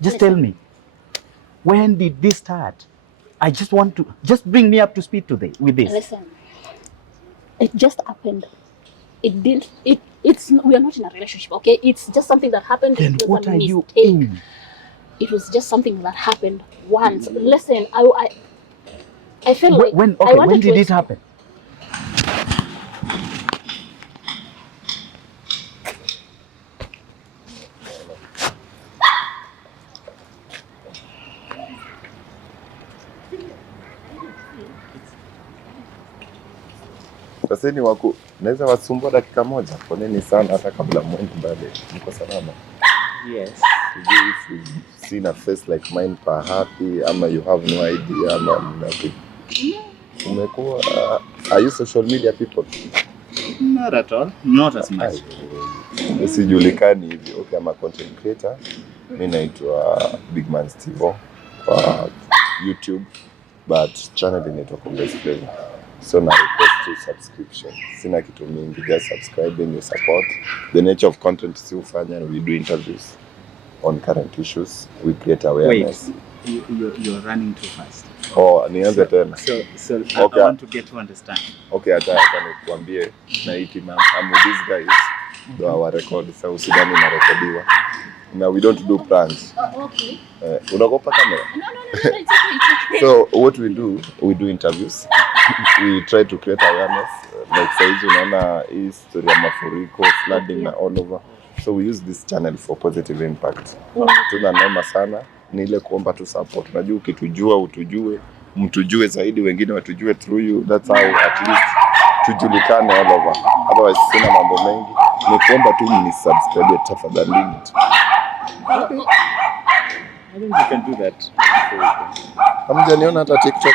Just tell me, when did this start? I just want to bring me up to speed today with this. Listen, it just happened. It didn't. It's we are not in a relationship, okay? It's just something that happened. Then it was what a are mistake. you in? It was just something that happened once. Listen, I feel like when did it happen? Sasa ni wako naweza wasumbua dakika moja. Poneni sana hata kabla mwende mbele. Mko salama? Yes. If you've seen a face like mine per happy, ama you have no idea, ama nothing. Umekuwa are you social media people? Not at all. Not as much. Sijulikani hivi. Okay, I'm a content creator. Mimi naitwa Big Man Steve kwa YouTube, but channel inaitwa Congress Flavor. So na request to subscription. Sina kitu mingi, just subscribing, you support. The nature of content si ufanya, we do interviews on current issues. We create awareness. Wait, you're running too fast. Oh, nianze tena. So okay. I want to get to understand. Okay, hata nikuambie na iti ma'am, I'm with these guys. Do our record. So usidhani na rekodiwa. No, we don't do pranks. Oh, okay. Unagopa kamera? No, it's okay. So what we do interviews. We try to create awareness. Like saizi unaona hii story ya mafuriko, flooding na all over. So we use this channel for positive impact. Tuna noma sana ni ile kuomba tu support. Unajua ukitujua utujue, mtujue zaidi, wengine watujue through you. That's how at least tujulikane all over. Otherwise sina mambo mengi. Ni kuomba tu ni subscribe tafadhali. Okay. I think you can do that. Hamjaniona hata TikTok?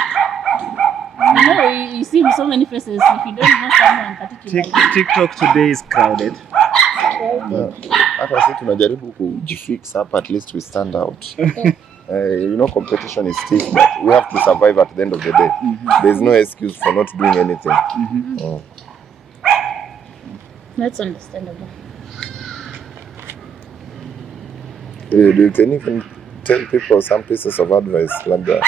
No, you see so many faces. If you don't know someone particularly. TikTok today is crowded. Hata sisi tunajaribu kujifix hapa, at least we stand out. You know, competition is stiff, but we have to survive at the end of the day. There's no excuse for not doing anything. That's understandable. You can even tell people some pieces of advice, labda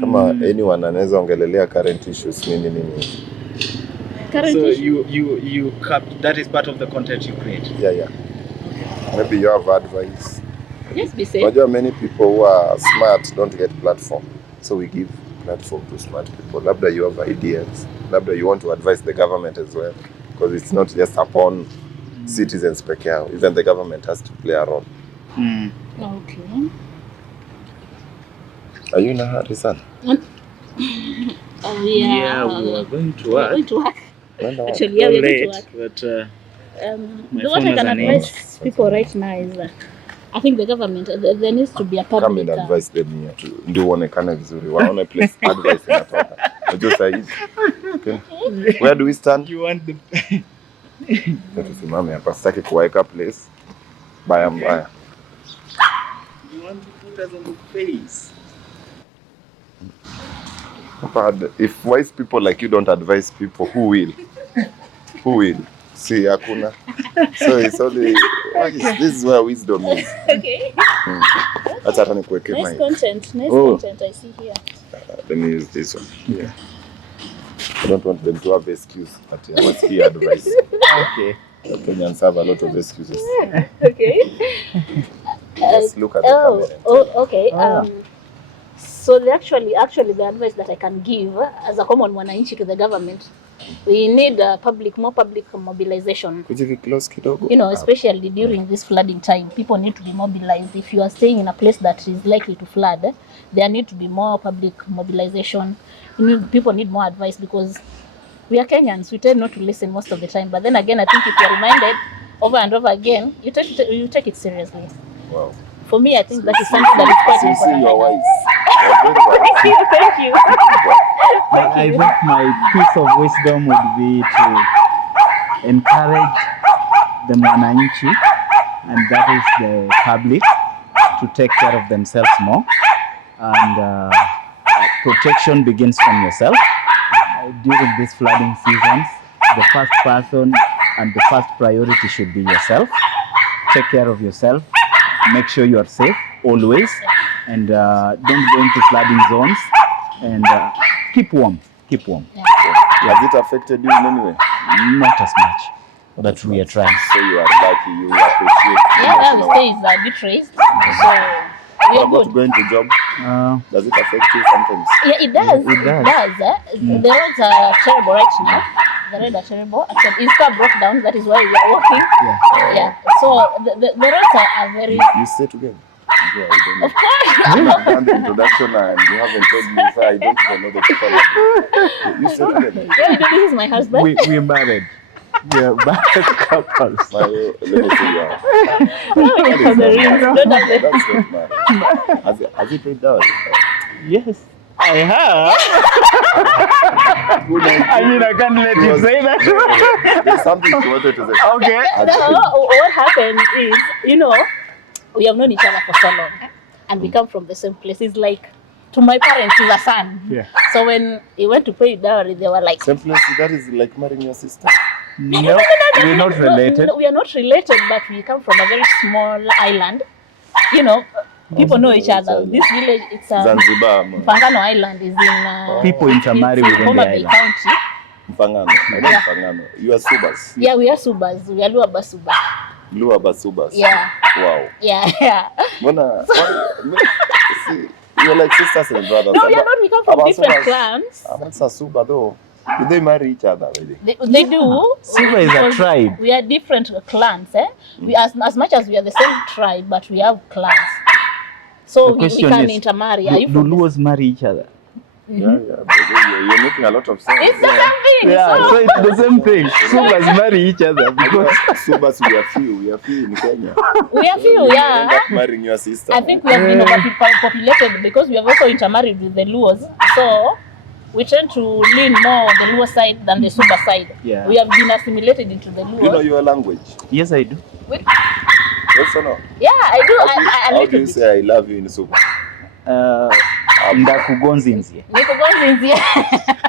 kama anyone anaweza ongelelea current issues nini. So you that is part of the content you create. Yeah. Maybe you have advice. Yes, be safe. But there are many people who are smart don't get platform, so we give platform to smart people. Labda you have ideas. Labda you want to advise the government as well, because it's not just upon citizens peke yao. Even the government has to play a role. Okay. Are you in a hurry, son? Yeah, we are going to work. Actually, yeah, we're going to work. But what I can advise people right now is that I think the government, there needs to be a public... Come and advise them here to ndio uonekane vizuri. Waone place advice inatoka. Unajua sasa hivi. Okay. Where do we stand? You want the... Tusimame hapa, sitaki kuweka place. Baya. You want to put us on the face. But if wise people like you don't advise people, who will? Who will? See, hakuna. So it's only this is where wisdom is. Okay. That's hata nikuweke mic. Nice content I see here. Let me use this one. Yeah. I don't want them to have excuse, but I must hear advice. Okay. Kenyans have a lot of excuses. Okay. Let's look at the camera. Okay. So actually the advice that I can give as a common mwananchi to the government, we need more public mobilization. Could you get close, kidogo? You know, especially during this flooding time, people need to be mobilized. If you are staying in a place that is likely to flood, there need to be more public mobilization. People need more advice because we are Kenyans. We tend not to listen most of the time. But then again, I think if you're reminded over and over again, you take it seriously. Wow. For me, I think that is something that is quite important. You're wise. You're very wise. Thank you. I think my piece of wisdom would be to encourage the mwananchi, and that is the public, to take care of themselves more. And protection begins from yourself. During these flooding seasons, the first person and the first priority should be yourself. Take care of yourself. make sure you are safe always, and don't go into flooding zones, and keep warm. Keep warm. Yeah. Has it affected you in any way? Not as much, but we are trying. So you are lucky. You appreciate. Yeah, the stay is a bit raised, so we What are about good. going to job? Does it affect you sometimes? Yeah, it does. It does. The roads are terrible right now. The roads are terrible. Actually, Easter broke down. That is why we are walking. Yeah. So the roads are very. You stay together. Yeah, I don't know. Of course. You have done the introduction and you haven't told me, so I don't even know the people. You stay together. Yeah, this is my husband. We're married. We're married couples. Let me see you. For the rings. Don't have the- That's not mad. Has he paid down? Yes, I have. I mean, I can't let you say that. There's something you wanted to say. Okay. What happened is, we have known each other for so long, and we come from the same place. It's like, to my parents, he's a son. Yeah. So when he went to pay dowry, they were like, Same place, that is like marrying your sister. No, we're not related. No, we are not related, but we come from a very small island. People know each other. This village, it's Zanzibar. Mfangano Island is in. People intermarry it's in within the Homa Bay island. County. Mfangano. I know Mfangano. You are Subas. Yeah, we are Subas. We are Luo Basuba. Luo Basubas. Yeah. Wow. Yeah. See, you're like sisters and brothers. No, we are not. We come from different clans. What's a Suba though? Do they marry each other really? They do. Suba is a Because tribe. We are different clans. We as much as we are the same tribe, but we have clans. So The we question can is, intermarry. Are you do from the- Luos marry each other? Yeah. You're making a lot of sense. It's the same thing. Yeah, so it's the same thing. Subas marry each other Because because Subas, we are few in Kenya. We are few, You end yeah. up marrying your sister. I think we have been overpopulated because we have also intermarried with the Luos. So we tend to lean more on the Luo side than the Suba side. Yeah. We have been assimilated into the Luos. You know your language? yes, I do. Yes or no? Yeah, I do. I How like do you it. say I love you in Suba? Ndakugonzinzie. Nikugonzinzie.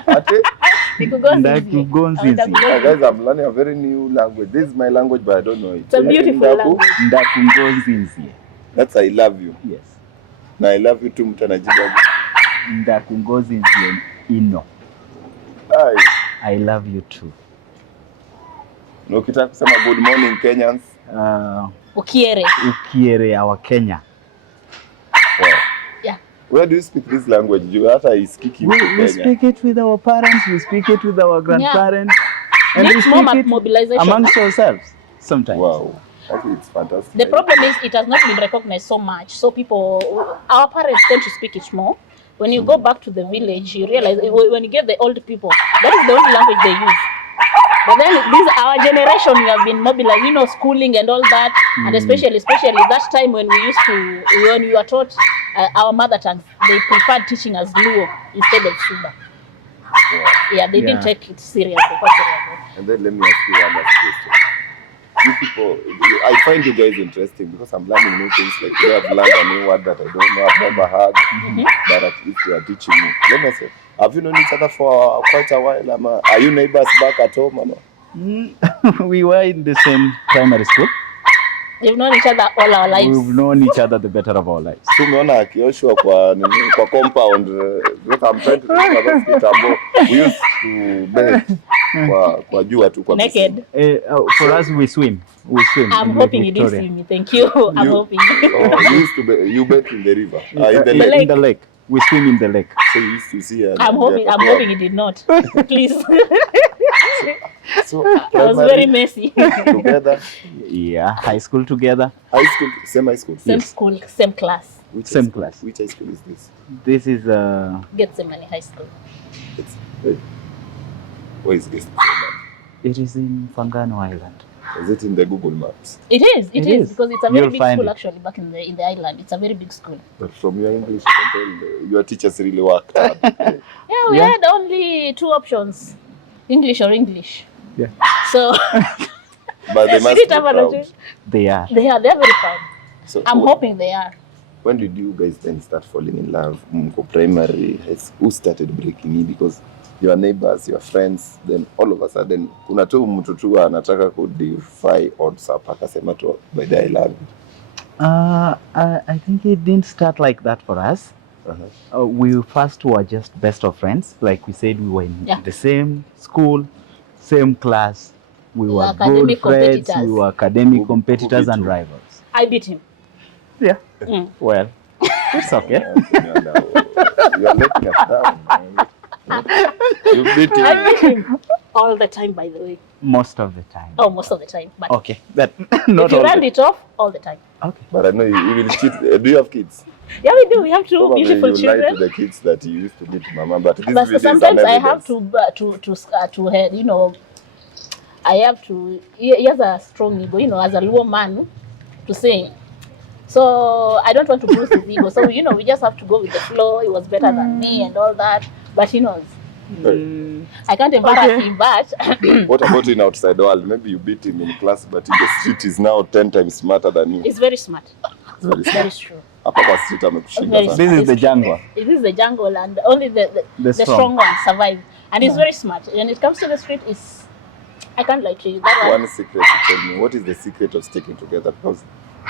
Ate? Nikugonzinzie. Guys, I'm learning a very new language. This is my language, but I don't know it. It's a beautiful language. Ndakugonzinzie. That's I love you. Yes. Na I love you too, mtu anajibu. Ndakugonzinzie ino. Hi. I love you too. Na ukitaka kusema good morning Kenyans. Ukiere. Ukiere our Kenya. Wow. Yeah. Where do you speak this language? You hata isikiki huko We Kenya. speak it with our parents, we speak it with our grandparents, and Needs we more speak it mobilization. amongst ourselves sometimes. Wow. Actually, it's fantastic. The problem is it has not been recognized so much. So our parents tend to speak it more. When you go back to the village, you realize when you get the old people, that is the only language they use. But then our generation, we have been mobilized, schooling and all that, and especially that time when when we were taught our mother tongue, they preferred teaching us Luo instead of Suba. Wow. Yeah, they didn't take it seriously. And then let me ask you one last question. You people, I find you guys interesting because I'm learning new things. Like you have learned a new word that I don't know, I've never heard, but at least you are teaching me. Let me say, have you known each other for quite a while? Are you neighbors back at home? We were in the same primary school. We've known each other all our lives. We've known each other the better of our lives. Tumeona akioshwa kwa compound. I'm trying to remember that kitambo. We used to bathe kwa jua tu kwa Naked. For us, we swim. I'm hoping you didn't see me. Thank you. I'm hoping. You used to you bathe in the river, in the lake. In the lake. We swim in the lake. So you used to see. I'm hoping it did not. Please. So I was very messy. together. Yeah, high school together. High school, same high school. Same school, same class. Same class. Which high school is this? This is Getsemani High School. Where is this? it is in Mfangano Island. Is it in the Google Maps? It is because it's a very You'll big find school it. actually back in the island. It's a very big school. But from your English, you can tell your teachers really worked hard. Yeah, we had only two options, English or English. Yeah. So But they we must be didn't have an proud. option. They are. They're very proud. So I'm hoping they are. when did you guys then start falling in love? Primary, who started breaking in? Because your neighbors, your friends, then all of a sudden, kuna tu mtu tu anataka kudefy odds up akasema tu by the I love you. I think it didn't start like that for us. We first were just best of friends. Like we said, we were in the same school, same class. We were good friends. We were academic competitors and rivals. I beat him. Yeah. Well, it's okay. You are letting us down. You beat him. I beat him all the time, by the way. Most of the time. Oh, most of the time. But okay, that not if you round it off, all the time. Okay. But I know you will cheat. Do you have kids? Yeah, we do. We have two Probably beautiful you children. lie to the kids that you used to beat mama, but this But video sometimes is an I have to you know, I have to. He has a strong ego, you know, as a low man, to say. So I don't want to bruise his ego. So you know, we just have to go with the flow. He was better than me and all that, but he knows. I can't embarrass him, but what about in outside world? Maybe you beat him in class, but in the street he's now 10 times smarter than you. he's very smart. That is true. This is the jungle. This is the jungle, and only the strong ones survive. And he's very smart. When it comes to the street, I can't lie to you. One secret to tell me. What is the secret of sticking together? Because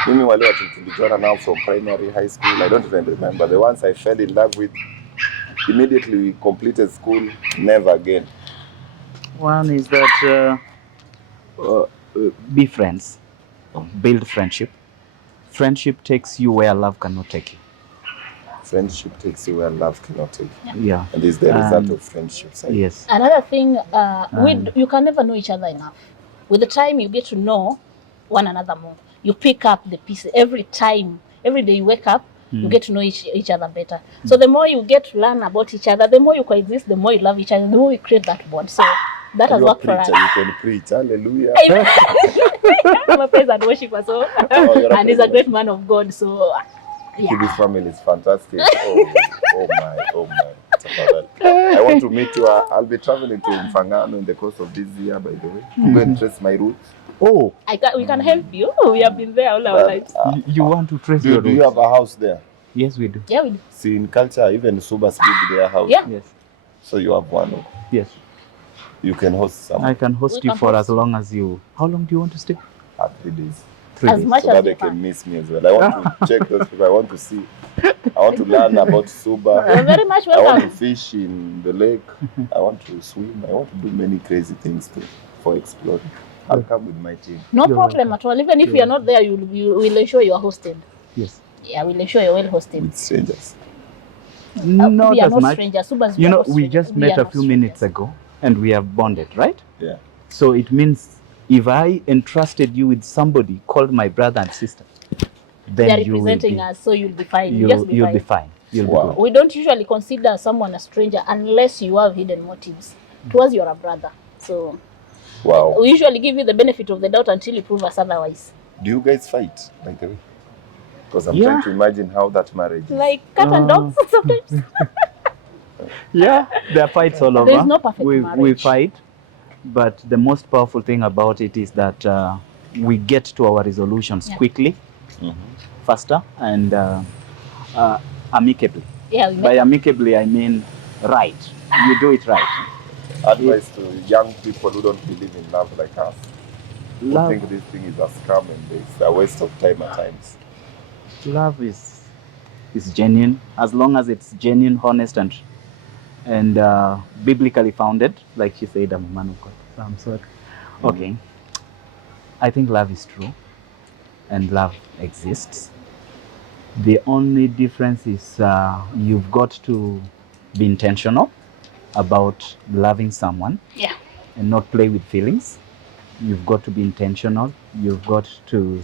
mimi wale watu tulijua now from primary, high school, I don't even remember. The ones I fell in love with, immediately we completed school, never again. One is that be friends, build friendship. Friendship takes you where love cannot take you. Friendship takes you where love cannot take you. Yeah. And this is the result of friendship. Yes. Another thing, you can never know each other enough. With the time you get to know one another more. You pick up the pieces every time. Every day you wake up, you get to know each other better. So the more you get to learn about each other, the more you coexist, the more you love each other, the more you create that bond. So that has worked for us. You can preach. Hallelujah. I'm a praise and worshiper, so and he's a great man of God. So yeah. This family is fantastic. Oh my. I want to meet you. I'll be traveling to Mfangano in the course of this year, by the way. I'm going to trace my roots. Oh, we can help you. We have been there all our lives. You want to trace your roots? Do you have a house there? Yes, we do. Yeah, we do. See, in culture, even Subas build their house. Yeah. Yes. So you have one. Yes. You can host someone. I can host you for as long as you. How long do you want to stay? 3 days. 3 as days. much so as that they can miss me as well. I want to check those people. I want to see. I want to learn about Suba. You're very much I want welcome. to fish in the lake. I want to swim. I want to do many crazy things too for exploring. I'll come with my team. No problem at all. Even if you are not there, you will ensure you are hosted. Yes. Yeah, we'll ensure you're well hosted. With strangers. Not we are as not much. Strangers. Subas, You know, not we strangers. just We met are a not few strangers. minutes ago, and we have bonded, right? Yeah. So it means if I entrusted you with somebody called my brother and sister, then They are you will representing be, us, so you'll be fine. you'll Just be be fine. fine. You'll Wow. be good. We don't usually consider someone a stranger unless you have hidden motives. Towards you're a brother. So Wow. we usually give you the benefit of the doubt until you prove us otherwise. Do you guys fight, by the way? Because I'm Yeah. trying to imagine how that marriage is. Like cat and dogs sometimes. Yeah, there are fights all over. There is no perfect we marriage. fight, but the most powerful thing about it is that we get to our resolutions quickly, faster, and amicably. Yeah, we By make amicably, I mean right. You do it right. Advice to young people who don't believe in love like us. Who Love, think this thing is a scam and it's a waste of time at times. love is genuine, as long as it's genuine, honest, and biblically founded. Like she said, I'm a man of God. Some sort. Okay. I think love is true, and love exists. The only difference is you've got to be intentional about loving someone. Yeah. And not play with feelings. You've got to be intentional. You've got to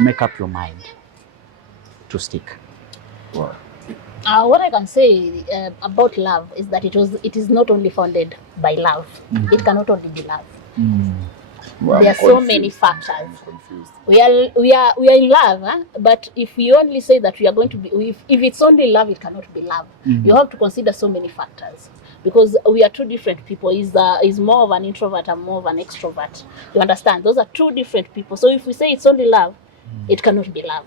make up your mind to stick. Wow. What I can say about love is that it is not only founded by love. It cannot only be love. Wow, There are so many factors. I'm confused. We are in love, huh? But if we only say that we are going to be, if it's only love, it cannot be love. You have to consider so many factors because we are two different people. Is more of an introvert and more of an extrovert. You understand? Those are two different people. So if we say it's only love, it cannot be love.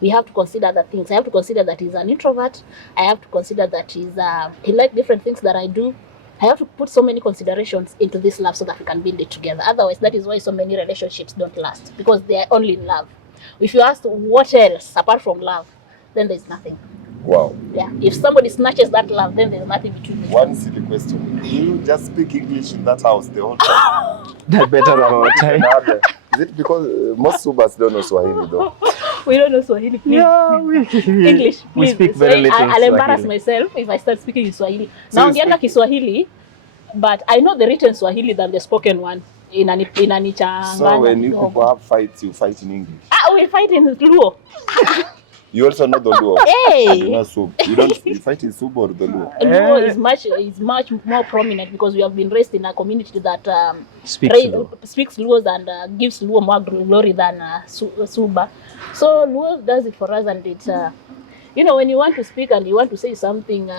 We have to consider other things. I have to consider that he's an introvert. I have to consider that he likes different things that I do. I have to put so many considerations into this love so that we can build it together. Otherwise, that is why so many relationships don't last, because they are only in love. If you ask what else apart from love, then there's nothing. Wow. Yeah. If somebody snatches that love, then there's nothing between them. One silly question. Do you just speak English in that house the whole time? The better of our time. Is it because most Subas don't know Swahili though? We don't know Swahili, please. Yeah, English, please. We speak very little I'll embarrass Swahili. myself if I start speaking in Swahili. So Now, you Ndianga Kiswahili, but I know the written Swahili than the spoken one. In So when you people have fights, you fight in English. we fight in Luo. You also know the Luo. Hey! You know Sub. You fight in Sub or the Luo? Luo is much more prominent because we have been raised in a community that Speaks Luo. and gives Luo more glory than Suba. So Luo does it for us, and it's when you want to speak and you want to say something,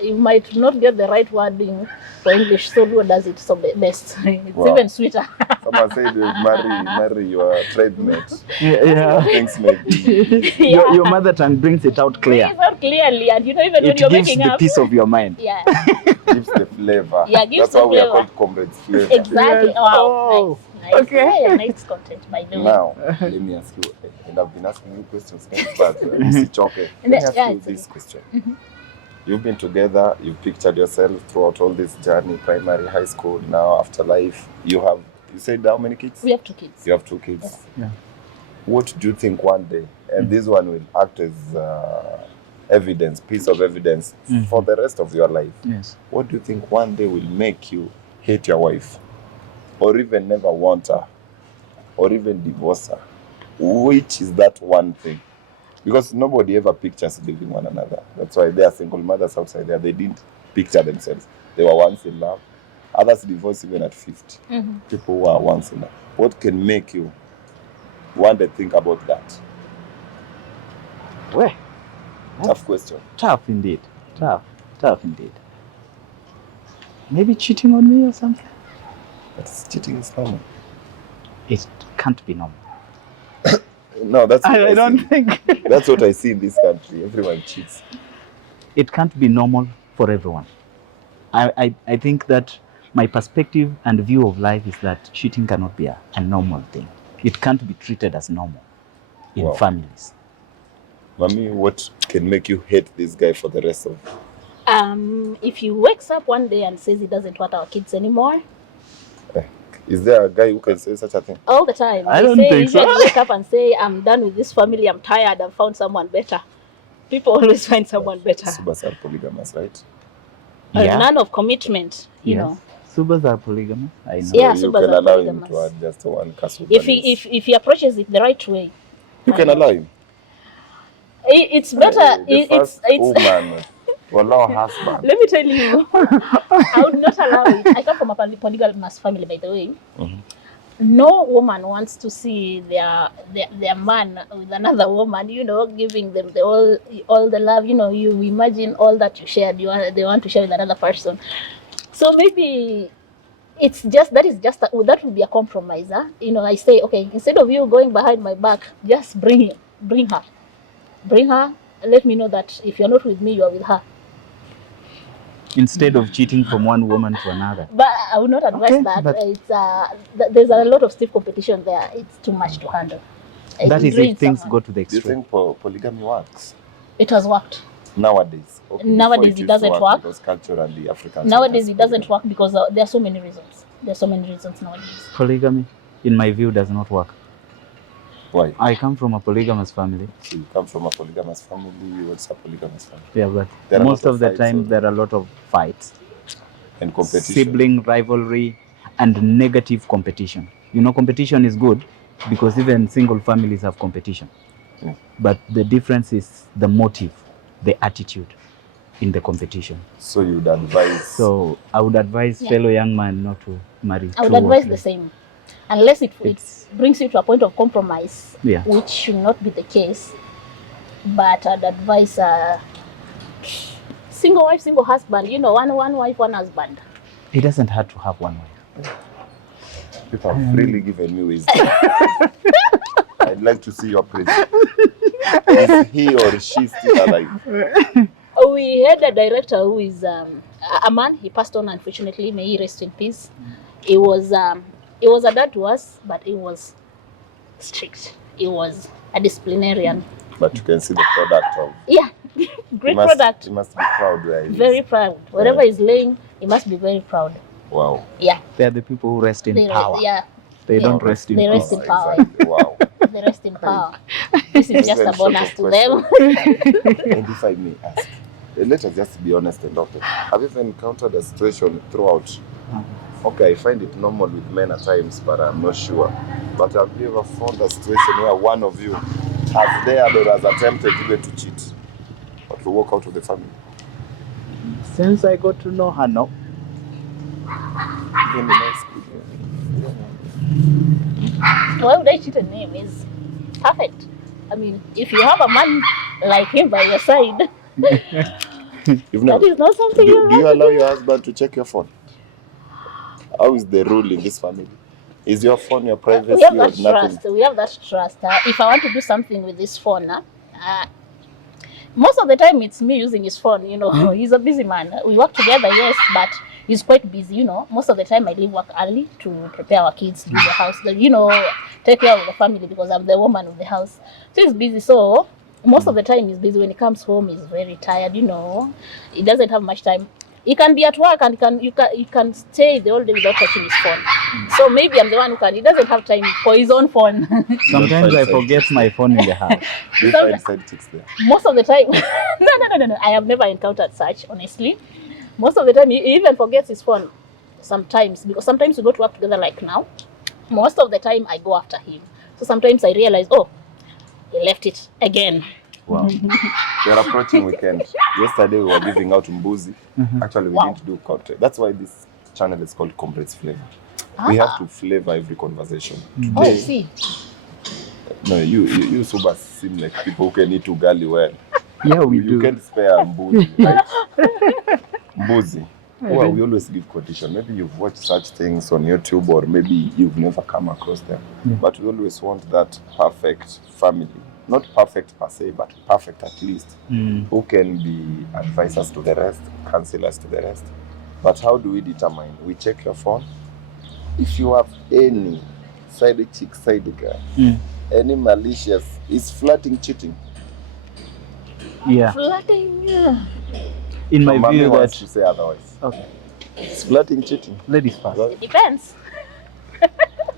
you might not get the right wording for English, so Luo does it so best. It's even sweeter. Someone said marry your tribe mate. Yeah. Things may be. Your mother tongue brings it out clear. Brings out clearly, and even when It you're gives making the up. peace of your mind. Yeah. Gives the flavor. Yeah, gives That's the why we are flavor. called comrades flavor. Exactly. Yes. Wow. Oh, Nice. Nice. okay. Yeah, nice content, by the way. Now, let me ask you, and I've been asking you questions, but it's okay. Let me ask Yeah, you it's this question. You've been together, you've pictured yourself throughout all this journey, primary, high school, now afterlife. You said how many kids? We have 2 kids. You have 2 kids. Yes. Yeah. What do you think one day, and this one will act as evidence, piece of evidence for the rest of your life. Yes. What do you think one day will make you hate your wife, or even never want her, or even divorce her? Which is that one thing? Because nobody ever pictures leaving one another. That's why there are single mothers outside there. They didn't picture themselves. They were once in love. Others divorced even at 50. People who are once in love. What can make you one day think about that? Well, Tough question. tough indeed. Tough indeed. Maybe cheating on me or something? But cheating is normal. It can't be normal. No, that's what I don't see. think. That's what I see in this country. Everyone cheats. It can't be normal for everyone. I think that my perspective and view of life is that cheating cannot be a normal thing. It can't be treated as normal in Wow. families. Mami, what can make you hate this guy for the rest of? If he wakes up one day and says he doesn't want our kids anymore, Is there a guy who can say such a thing? all the time. I They don't say, think so. usually wake up and say, I'm done with this family, I'm tired, I've found someone better. People always find someone better. Subas are polygamous, right? None of commitment, you Yes. know. Subas are polygamous. I know. Yeah, So you Subas can are allow him polygamous. to add just one Kasuba. If he approaches it the right way, You can allow him. it's better. The first It's woman to allow her husband. let me tell you, I would not allow it. I come from a polygamous family, by the way. No woman wants to see their man with another woman, you know, giving them all the love. You know, you imagine all that you shared. They want to share with another person. So maybe it's just that would be a compromise. Huh? You know, I say, okay, instead of you going behind my back, just bring her. Let me know that if you're not with me, you are with her. Instead of cheating from one woman to another. But I would not advise that. but- It's there's a lot of stiff competition there. It's too much to handle. That It is if drains things someone. go to the Do you extreme. think polygamy works It has worked. nowadays? Okay, Nowadays before it doesn't used to work. Because culturally, Africans. Nowadays it doesn't work because there are so many reasons. There are so many reasons nowadays. Polygamy, in my view, does not work. Why? I come from a polygamous family. So you come from a polygamous family. What's a polygamous family? Yeah, but There are most a lot of the fights time also. there are a lot of fights, And competition. sibling rivalry, and negative competition. You know, competition is good because even single families have competition. But the difference is the motive, the attitude in the competition. So you'd advise. So I would advise fellow young man not to marry. I would two or advise three. the same. Unless it It's- brings you to a point of compromise, Yeah. which should not be the case. But I'd advise single wife, single husband, you know, one wife, one husband. He doesn't have to have one wife. People have really given me wisdom. I'd like to see your prison. Is he or she still alive? We had a director who is a man. He passed on, unfortunately. May he rest in peace. He was a dad to us, but he was strict. he was a disciplinarian. But you can see the product of. Yeah, great product. He must be proud where he is. Very proud. Wherever he's laying, he must be very proud. Wow. Yeah. They are the people who rest in power. Yeah. They don't rest in They power. rest in power. Exactly. Wow. They rest in power. This is just a bonus to them. And if I may ask, let us just be honest and open. Have you ever encountered a situation throughout? Okay, I find it normal with men at times, but I'm not sure. But have you ever found a situation where one of you has dared or has attempted even to cheat or to walk out of the family? Since I got to know her, no. In the nice school, Why would I cheat on him? He's perfect. I mean, if you have a man like him by your side, You've never, that is not something do you you allow your husband to check your phone? How is the rule in this family? Is your phone your privacy We have or that nothing? trust. We have that trust. If I want to do something with this phone, most of the time it's me using his phone. You know, he's a busy man. We work together, yes, but he's quite busy. You know, most of the time I leave work early to prepare our kids, do the house, take care of the family because I'm the woman of the house. So he's busy. So most of the time he's busy. When he comes home, he's very tired. You know, he doesn't have much time. He can be at work and you can stay the whole day without touching his phone. So maybe I'm the one who can. He doesn't have time for his own phone. Sometimes I forget my phone in the house. Do you find side chicks there? Most of the time, no. I have never encountered such, honestly. Most of the time, he even forgets his phone. Sometimes, because sometimes we go to work together like now. Most of the time, I go after him. So sometimes I realize, oh, he left it again. Wow. We're approaching weekend. Yesterday we were giving out mbuzi. Actually, we didn't do content. That's why this channel is called Comrades Flavor. We have to flavor every conversation. Oh, I see. No, you Subas seem like people who can eat ugali well. Yeah, we You do. can't spare mbuzi, right? Mbuzi. Well, we always give condition. Maybe you've watched such things on YouTube or maybe you've never come across them. But we always want that perfect family. Not perfect per se, but perfect at least. Who can be advisors to the rest, counselors to the rest. But how do we determine? We check your phone. If you have any side chick, side girl, any malicious, is flirting cheating? Yeah. Flirting, yeah. In my Mommy view, wants that to say otherwise. okay. Is flirting cheating? Ladies first. It depends.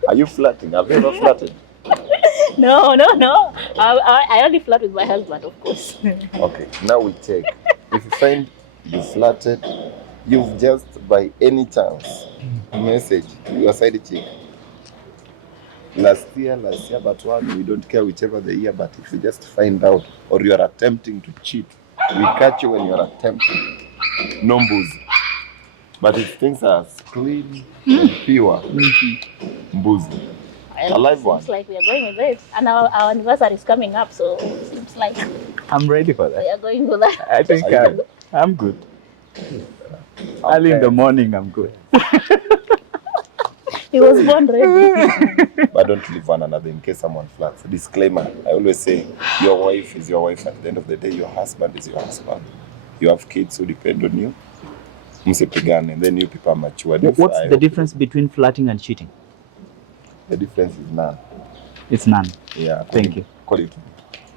Are you flirting? Have you ever flirted? No. I only flirt with my husband, of course. Okay, now we check. If you find you flirted, you've just by any chance message your side chick. Last year, but one, we don't care whichever the year, but if you just find out or you are attempting to cheat, we catch you when you are attempting. No mbuzi. But if things are clean and pure, mbuzi. A live one. Seems like we are going with it. And our anniversary is coming up, so it seems like I'm ready for we that. are going with that. I think I'm good. Early in the morning, I'm good. He was born ready. But don't leave one another in case someone flirts. Disclaimer, I always say your wife is your wife. At the end of the day, your husband is your husband. You have kids who depend on you. Msipigane, and then you people are mature. What's the difference between flirting and cheating? The difference is none. It's none. Yeah. Thank you. Call it.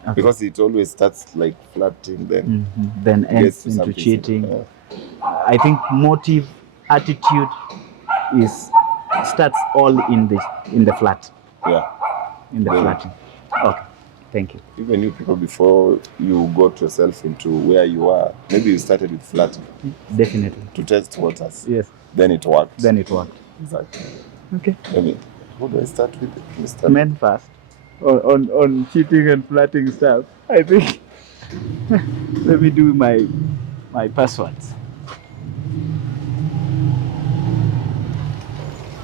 Okay. Because it always starts like flirting, then Then ends gets to into something cheating. simple. I think motive, attitude starts all in the flirt. Yeah. In the Yeah. flirting. Okay. Thank you. Even you people, before you got yourself into where you are, maybe you started with flirting Definitely. to test waters. Yes. Then it worked. Then it worked. Exactly. Okay. I mean, who do I start with? Mr. Men first. On cheating and flirting stuff. I think. Let me do my passwords.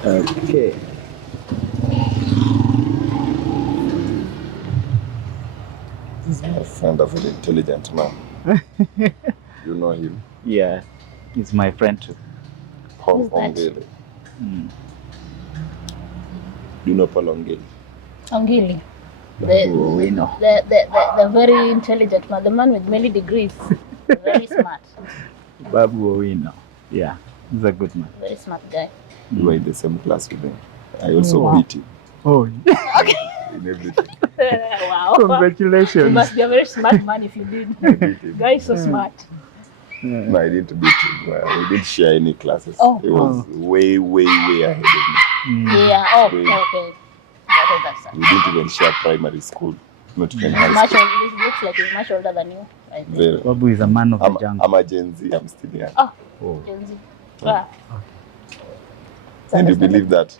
Okay. This is my friend, a very intelligent man. You know him? Yeah. He's my friend too. Paul Who's that? Ongele. Do you know Paul Ongele? Angili. Oh, we know. The very intelligent man, the man with many degrees. Very smart. Babu Owino. Yeah. He's a good man. Very smart guy. You were in the same class with him. I also Wow. beat him. Oh, in everything. Wow. congratulations. You must be a very smart man if you did. Guy is so smart. No, I didn't beat him. We didn't share any classes. Oh. He was way ahead of me. Yeah. Oh, Way. okay. That's We didn't even share primary school, not even high much school. It looks like he's much older than you. I think. Very. Babu is a man of the jungle. I'm a Gen Z. I'm still young. Oh, Oh. Gen Z. Wow. Can you believe that?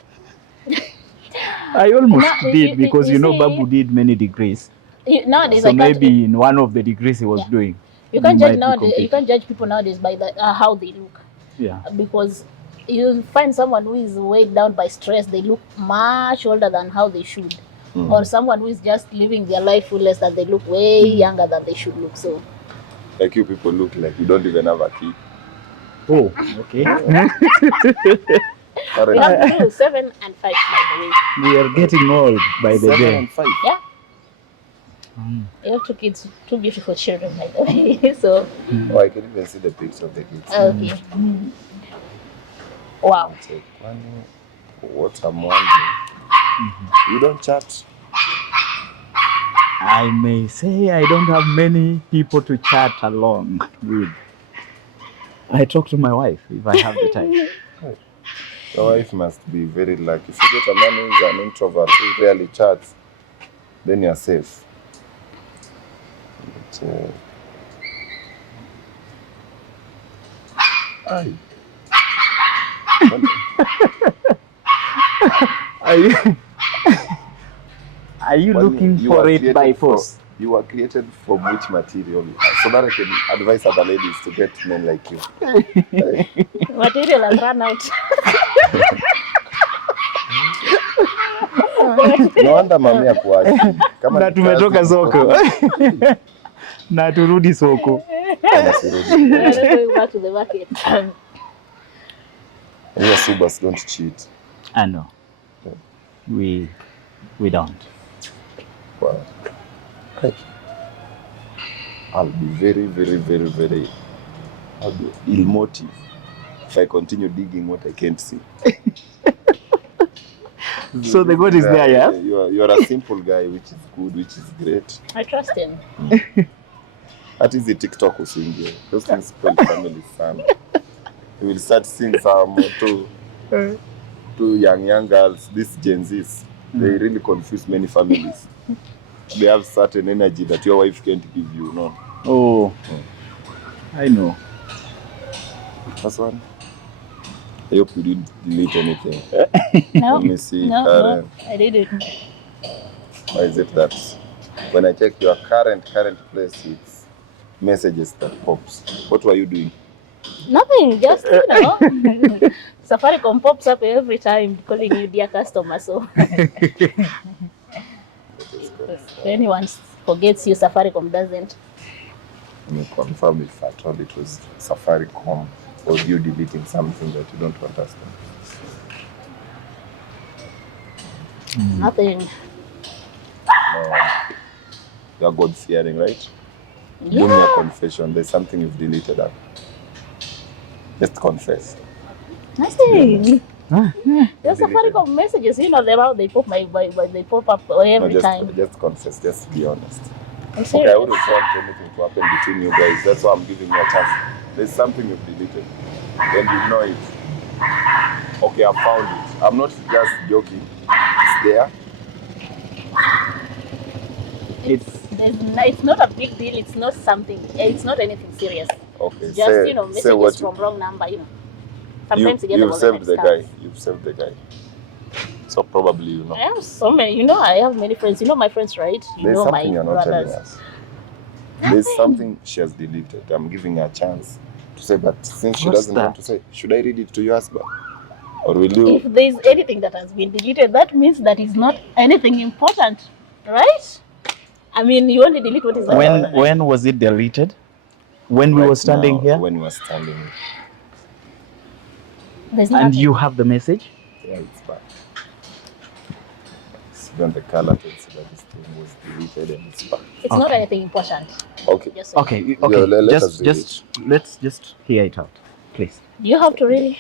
I almost No, did because you you know see- Babu did many degrees. Nowadays, So I can't. maybe in one of the degrees he was Yeah. doing. You can't might judge be nowadays. You competing. can't judge people nowadays by how they look, Yeah. because you find someone who is weighed down by stress. They look much older than how they should, or someone who is just living their life fullest that they look way younger than they should look. So Like you people look like you don't even have a kid. Oh, okay. we have to do 7 and 5, by the way. We are getting old by the 7 day. and 5. Yeah. You have 2 kids, 2 beautiful children, by the way. So Oh, I can even see the pics of the kids. okay. Wow. It's like, what I'm wondering. You don't chat. I may say I don't have many people to chat along with. I talk to my wife if I have the time. Your wife must be very lucky. If you get a man who is an introvert who rarely chats, then you're safe. But, aye. Are you Kwani looking you for were it created by for- force? You were created from which material? So that I can advise other ladies to get men like you. Material has run out. No wonder mami akuachi. Kama Na ni tumetoka kazi, soko. Na turudi soko. kama sirudi. We are not going back to the market. Yeah, subas don't cheat. I know. We don't. Wow. Hey. I'll be very I'll be ill motive if I continue digging what I can't see. So the God is there, yeah? You are a simple guy, which is good, which is great. I trust him. That is the TikTok usiingie. Those things spoil families sana. You will start seeing some two young girls, these Gen Zs. They really confuse many families. They have certain energy that your wife can't give you, no? Oh, I know. That's one. I hope you didn't delete anything. No, Let me see, no, Karen. I didn't. Why is it that when I check your current place, it's messages that pops? What were you doing? Nothing, just, Safaricom pops up every time calling you dear customer. So if anyone forgets you, Safaricom doesn't. Let me confirm if I told it was Safaricom or you deleting something that you don't understand. Nothing. No. You're God fearing, right? Do me a confession. There's something you've deleted up. Just confess. Nothing. Be Just Safaricom messages, they're out, they pop they pop up every time. Just confess. Just be honest. I'm Okay, serious. I wouldn't want anything to happen between you guys. That's why I'm giving you a chance. There's something you've deleted. And you know it. Okay, I found it. I'm not just joking. It's there. It's not a big deal. It's not anything serious. Okay. It's just, say what messages from wrong number, Sometimes you get you've saved the guy. scams. You've saved the guy. So probably you know. I have so many, I have many friends. You know my friends, right? There's my something you're not telling brothers. us. There's something she has deleted. I'm giving her a chance to say, but since she What's doesn't that? want to say, should I read it to your husband? Or will you? If there's anything that has been deleted, that means that is not anything important, right? I mean, you only delete what is important. When was it deleted? When we Right were standing now, here? When you were standing here. There's And nothing. you have the message? Yeah, it's back. It's even the color tells you that this thing was deleted and it's back. It's not anything important. Okay. Just saying. Okay. Yeah, let us read let's just hear it out, please. You have to really.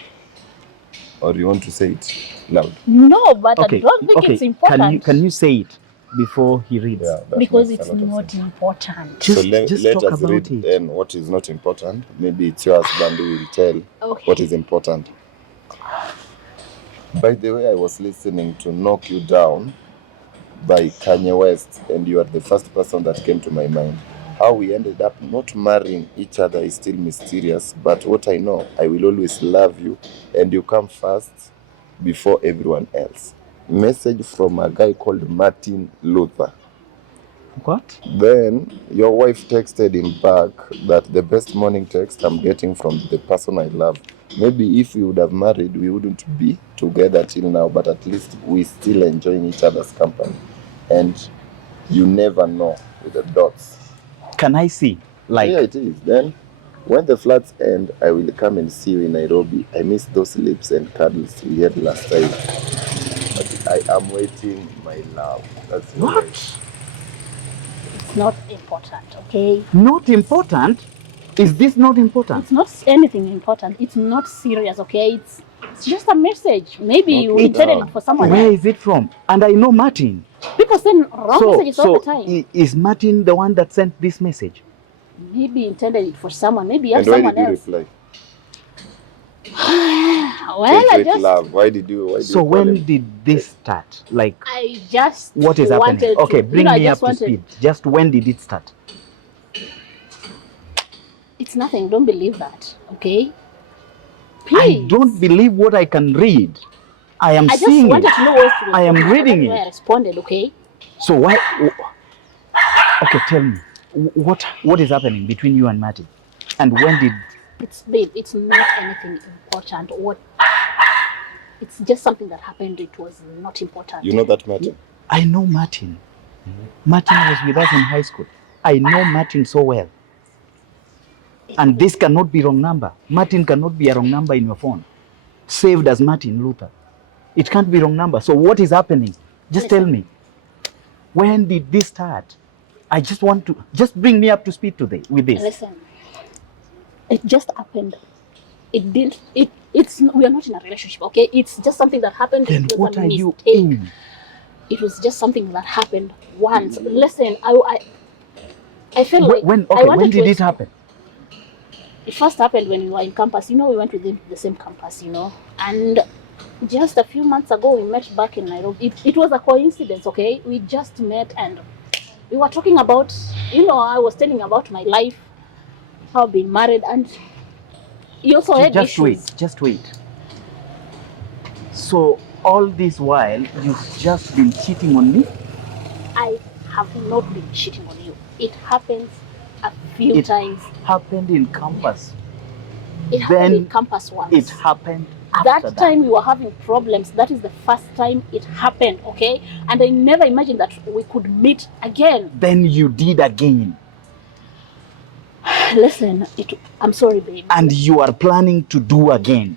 or you want to say it loud? No, but Okay. I don't think Okay. it's important. Can you say it before he reads? Yeah, that Because makes it's a lot of not sense. important. Just, So just let talk us about read it. then what is not important. Maybe it's your husband who will tell Okay. what is important. By the way, I was listening to Knock You Down by Kanye West, and you are the first person that came to my mind. How we ended up not marrying each other is still mysterious, but what I know, I will always love you, and you come first before everyone else. Message from a guy called Martin Luther. What? Then your wife texted him back that the best morning text I'm getting from the person I love. Maybe if we would have married, we wouldn't be together till now, but at least we still enjoying each other's company. And you never know with the dots. Can I see? Like, Yeah, it is. Then when the floods end, I will come and see you in Nairobi. I miss those lips and cuddles we had last time. But I am waiting, my love. That's your what? wife. It's not important, okay? Not important? Is this not important? It's not anything important. It's not serious, okay? It's just a message. Maybe Knock you it intended down. it for someone Where else. is it from? And I know Martin. People send wrong messages all the time. Is Martin the one that sent this message? Maybe intended it for someone. Maybe you have And why someone did you else. reply? Well, I Wait, just love. Why did you So call when him? did this start? Like, I just what is happening? wanted Okay, to, bring I me up just to wanted, speed. Just when did it start? It's nothing. Don't believe that, okay? Please. I don't believe what I can read. I am I just seeing wanted it. to know what you were I am talking about. reading That's why I it. responded, okay? So why? Okay, tell me. What is happening between you and Martin? And when did? Babe, it's not anything important. It's just something that happened. It was not important. You know that Martin? I know Martin. Martin was with us in high school. I know Martin so well. And this cannot be wrong number. Martin cannot be a wrong number in your phone. Saved as Martin Luther. It can't be wrong number. So what is happening? Just tell me. When did this start? I just want to bring me up to speed today with this. Listen, it just happened. It didn't. It's we are not in a relationship, okay? It's just something that happened. Then it was what a are mistake. you in? It was just something that happened once. Listen, I feel like When did it happen? It first happened when we were in campus. You know, we went within the same campus, you know. And just a few months ago, we met back in Nairobi. It was a coincidence, okay? We just met and we were talking about, you know, I was telling about my life, how I've been married, and he also had issues. Just wait. So all this while, you've just been cheating on me? I have not been cheating on you. It happens a few times. Happened in campus. It happened in campus once. It happened after that time we were having problems. That is the first time it happened, okay? And I never imagined that we could meet again. Then you did again. Listen, I'm sorry, babe. And you are planning to do again.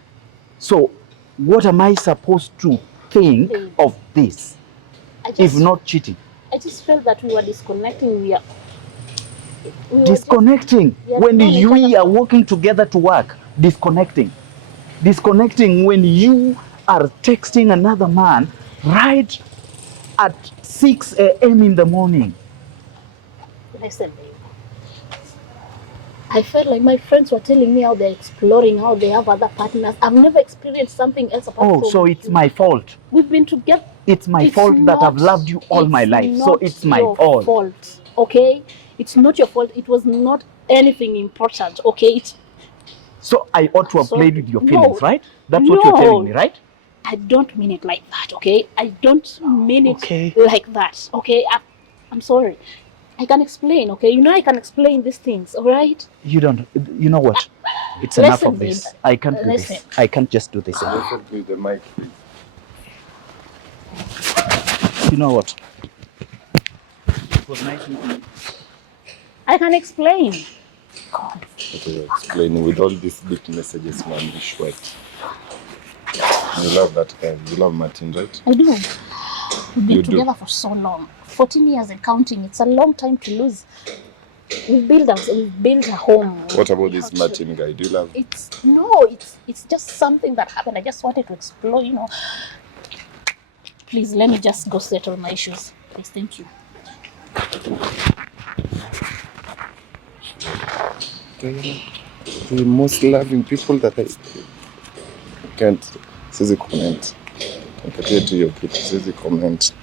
So what am I supposed to think of this if not cheating? I just felt that we were disconnecting. We disconnecting when you are working together to work. Disconnecting when you are texting another man right at 6 a.m. in the morning. Listen, babe. I felt like my friends were telling me how they're exploring, how they have other partners. I've never experienced something else apart from so it's my fault. We've been together. It's my fault that I've loved you all my life. So it's my fault. Okay? It's not your fault. It was not anything important, okay? So I ought to have played with your feelings, right? That's what you're telling me, right? I don't mean it like that, okay? I don't mean it like that, okay? I'm sorry. I can explain, okay? You know I can explain these things, all right? You don't. You know what? It's enough of this. Babe. I can't do this. I can't just do this anymore. Listen to the mic, please. You know what? It was nice meeting you. I can explain. God. What are you explaining with all these big messages, man? Be short. You love that guy. You love Martin, right? I do. We've been together for so long. 14 years and counting. It's a long time to lose. we've built a home. What about this Martin guy? Do you love? It's just something that happened. I just wanted to explore, you know. Please let me just go settle my issues. Please, thank you. The most loving people that I can't. Siwezi comment. Nikatia tu hiyo kitu. Siwezi comment.